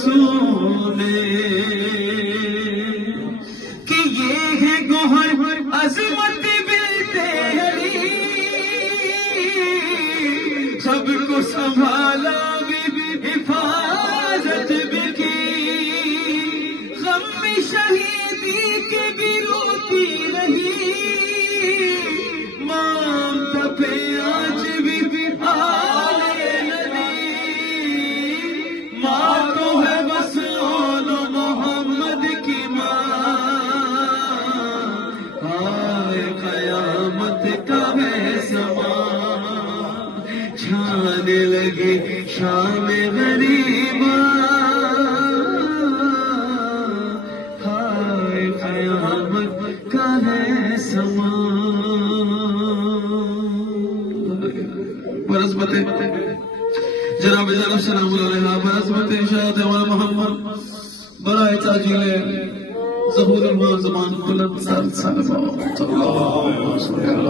رسول کہ یہ ہے گوہر عظمت بنت علی، سب کو سنبھالا بھی حفاظت بھی کی، غم میں شہیدی کے بھی روتی رہی، ماں تپے آج بھی آلے ندی، ماں تو ہے بس اول محمد کی ماں، آئے قیامت کا ہے سما، چھانے لگی شام غریبا، ہائے قیامت کا ہے سما۔ برسمت جناب زینب سلام اللہ علیہ، برسمت اشاعت مولانا محمد برائے تاجیل ظہور الماء زمان بلند صلی اللہ علیہ وسلم۔